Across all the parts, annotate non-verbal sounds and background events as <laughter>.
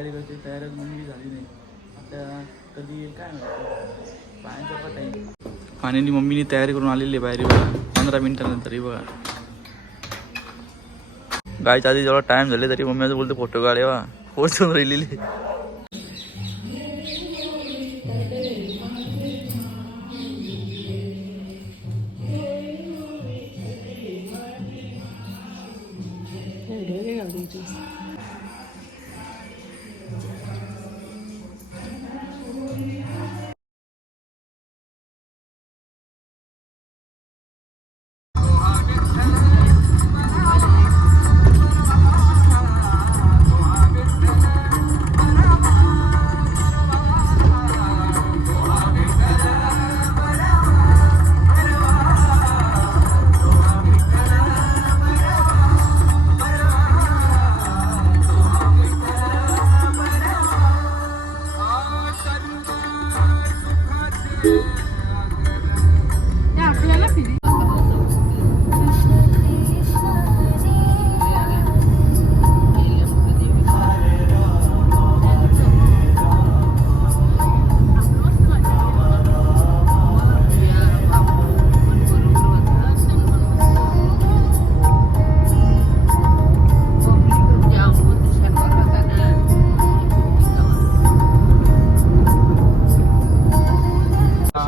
तयारी करते तयारी अजून झाली नाही. आता कधी काय माहिती. पाण्याचा पण टाईम पाण्याने मम्मीने तयारी करून आलेली आहे बाहेर बघा. पंधरा मिनिटानंतर बघा. गायच्या आधी जेव्हा टाइम झाले तरी मम्मी असं बोलते फोटो काढे वा पोचून राहिलेली.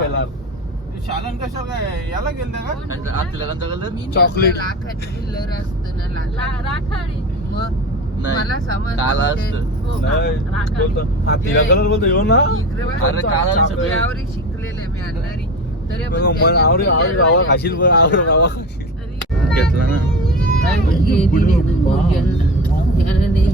शालन कशा काय? याला गेलं का? आरतीला कोणता कलर? चॉकलेट. मला समज काला असतं. हा तिला कलर बोलतो येऊ ना. अरे काला सगळे. यावरी शिकलेले मी आणणारी. तरी आपण मन त्याच्या रावा खाशील रावा खाशील. घेतला ना. गेली. याला नाही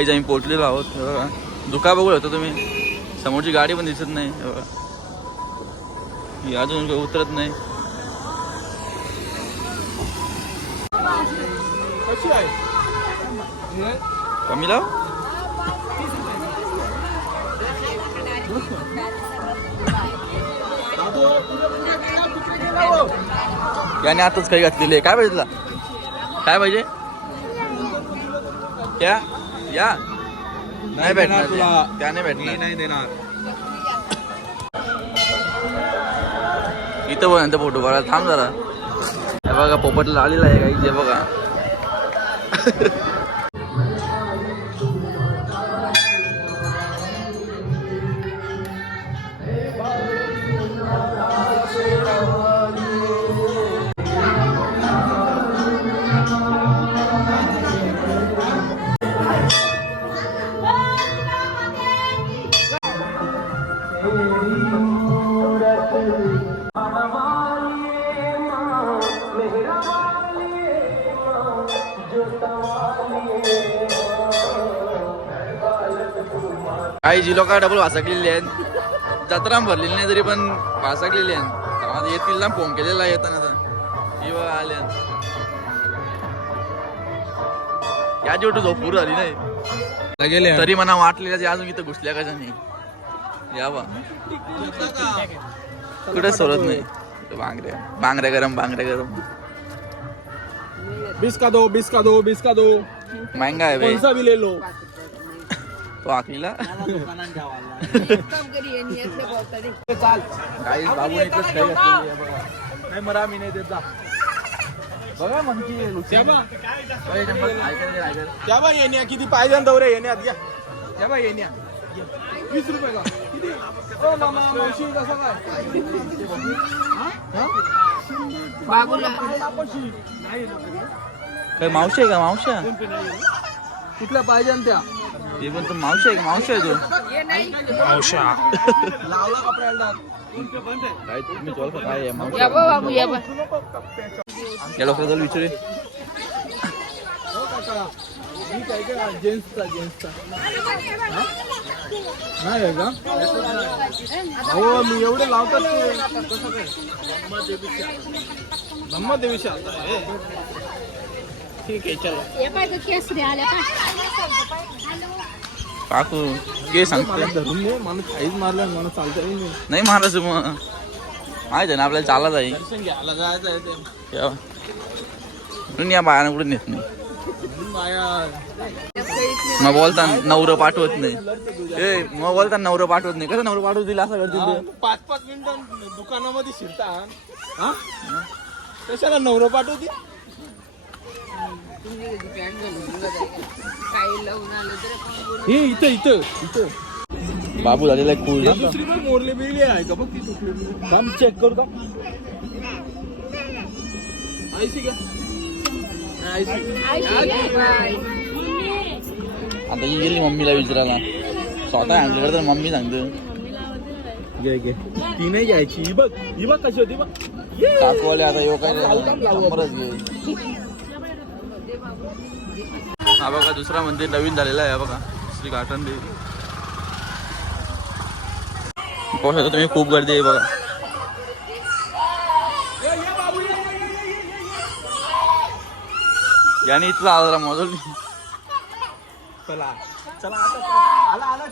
काय आम्ही पोचलेलो आहोत. बघा. दुका बघू होतो तुम्ही. समोरची गाडी पण दिसत नाही. बघा. ही अजून काही उतरत नाही. कमी लाव याने आताच काही घातलेली आहे. काय पाहिजे तुला? काय पाहिजे? त्या या. नाही भेटणार तुला. त्या. त्या नाही भेटणार. नाही देणार. इथं बघ नंतर फोटो काढा थांब जरा. हे बघा पोपटला आलेला आहे काही जे बघा. काही जी लोक डबल वासकलेली आहेत. जत्रा भरलेली नाही तरी पण वासकलेली आहेत. येतील ना फोन केलेला येताना ही बघा आल्या या जेवढं झोपूर झाली नाही. गेले. तरी मला वाटलेल्या ते अजून इथं घुसल्या कशा नाही या बा. कुठे सोडत नाही. बांगड्या बांगड्या गरम बांगड्या गरम. बिस्का दो बिस्का दो बिस्का दो. महंगा आहे भाई भी ले लो. तो आखलीला काही बाबू इथंच काही घातलेली आहे बघा. नाही मरा मी नाही देत जा. बघा बा येण्या. किती पाहिजे ना दौरे येण्यात घ्या. त्या बा येण्या. वीस रुपये का? किती? ओ मामा मावशी कसं काय? बाबूला. मावशी. नाही काय मावशी आहे का मावशा कुठल्या पाहिजे त्या? हे पण तो मावशी आहे का? मावशी आहे तो. कपड्याला काय तुम्ही चोल काय आहे मावशी या लोकांना विचारे. जेंट्सचा जेंट्सचा नाही आहे का हो मी एवढे लावतात ते. कसं काय ब्रह्मा आता आहे. ठीक आहे चलो. ये पाय केसरी आल्या काकू के सांगते धरून नाही मला काहीच मारलं मला चालता येईल नाही. नाही महाराज मग. माहिती आहे ना आपल्याला चालत आहे. दर्शन घ्यायला जायचं आहे ते. या. म्हणून या बायानं कुठे नेत नाही. मग बोलता नवरं पाठवत नाही. ए मग बोलता नवरं पाठवत नाही. कसं नवरं पाठवत दिलं असं करतील ते? तू पाच पाच मिनिटं दुकानामध्ये शिरता. हा? कशाला नवरं पाठवते काही लावून आलं तर आपण बोलू. हे इथं इथं इथं. बाबू झालेला आहे खूळ दुसरी पण मोरले बिरली आहे का बघ ती तुटली थांब चेक करू का आयसी का? आता ही गेली मम्मीला विचारायला. स्वतः आणली तर मम्मी सांगते. घे घे. ती नाही घ्यायची. ही बघ ही बघ कशी होती बघ. काकवाले आता यो काय शंभरच घे. हा बघा दुसरा मंदिर नवीन झालेला आहे बघा श्री घाटन देवी. पाहू शकता तुम्ही खूप गर्दी आहे बघा. याने इथला आला मोजल चला चला आला आला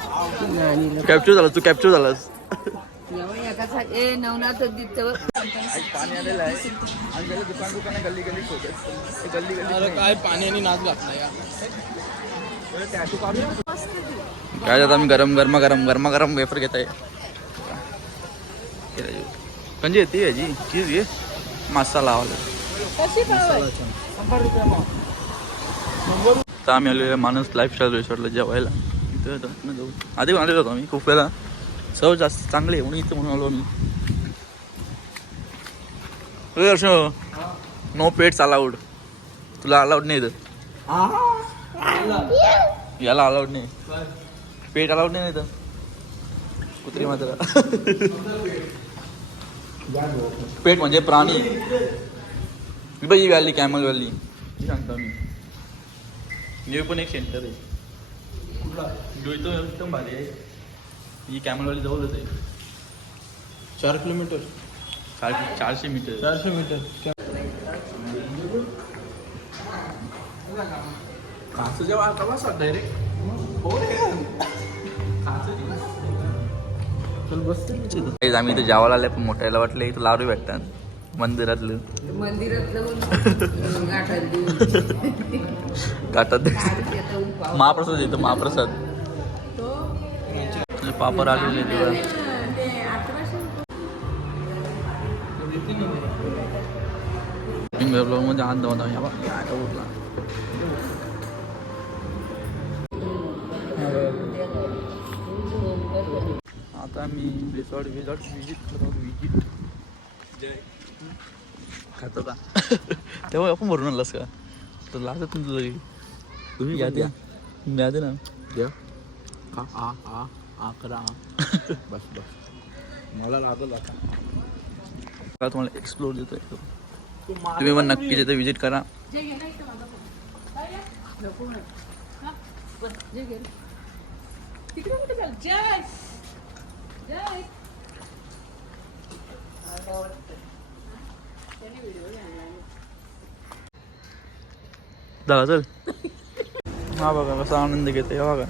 कॅप्चर झाला तू कॅप्चर झालास या बा, या कसा ए नवनाथ दिसतं पाणी आलेलं आहे आणि त्याला दुकान दुकान आहे, गल्ली गल्ली शोधत गल्ली अरे काय पाण्याने नाच घातला या काय आता आम्ही? गरम गरमा गरम गरमा गरम वेफर घेत आहे कंजी येते याची चीज घे. मसाला लावायला तर आम्ही आलेलो आहे माणूस लाईफस्टाईल रेसॉर्टला जेवायला. इथं जाऊ. आधी पण आलेलो होतो आम्ही खूप वेळा. सर्व जास्त चांगली आहे म्हणून इथं म्हणून आलो आम्ही. अरे हर्ष नो पेट्स अलाउड तुला अलाउड नाही इथं. याला अलाउड नाही. पेट अलाउड नाही इथं. कुत्री मात्र. <laughs> पेट म्हणजे प्राणी. ही ही व्हॅली कॅमल व्हॅली ही सांगतो मी. न्यू पण एक सेंटर आहे. इथं एकदम भारी आहे. ही कॅमल व्हॅली जवळच आहे. चार किलोमीटर. चारशे चारशे मीटर. चारशे मीटर. काच कसा डायरेक्ट हो चल बस Guys, आम्ही इथं जेवायला आले पण मोठ्याला वाटलं इथं लाडू भेटतात. मंदिरातलं. मंदिरात जाऊन गाठात देऊन. गाठात आरती आता उपाव. महाप्रसाद येतो महाप्रसाद. पापड आलेले तेव्हा ब्लॉगमध्ये हात धावता. या बा, काय का उरला आता मी रिसॉर्ट विसॉर्ट विजिट करतो विजिट खातो का? <laughs> तेव्हा आपण भरून आणलास का? तर लागत नाही तुला तुम्ही या द्या. द्या दे ना. द्या. आ आ आ आ करा आ. <laughs> बस बस. मला लागल आता. का तुम्हाला एक्सप्लोर देतोय तुम्ही पण नक्कीच इथे विजिट करा. दादा चल. हा बघा कसा आनंद घेते बघा.